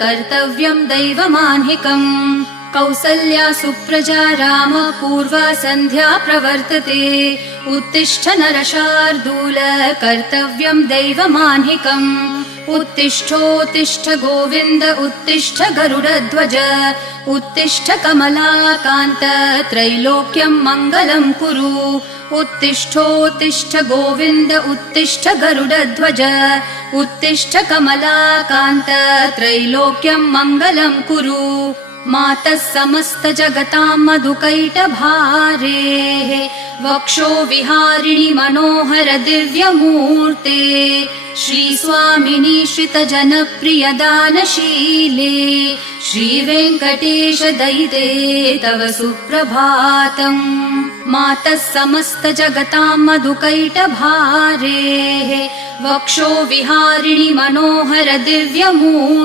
कर्तव्यं दैवमान्हिकम् कौसल्या सुप्रजा राम पूर्वा सन्ध्या प्रवर्तते उत्तिष्ठ नरशार्दूल कर्तव्यं दैवमान्हिकम् उत्तिष्ठोत्तिष्ठ गोविन्द उत्तिष्ठ गरुडध्वज उत्तिष्ठ कमलाकान्त त्रैलोक्यं मङ्गलं कुरु उत्तिष्ठोत्तिष्ठ गोविन्द उत्तिष्ठ गरुडध्वज उत्तिष्ठ कमलाकान्त त्रैलोक्यं मङ्गलं कुरु मातः समस्त जगतां मधुकैटभारेः वक्षो विहारिणि मनोहर दिव्यमूर्ते श्रीस्वामिनि श्रितजनप्रियदानशीले श्रीवेङ्कटेश दयिते तव सुप्रभातम् मातः समस्त जगतां मधुकैटभारेः वक्षो विहारिणि मनोहर दिव्यमूर्ते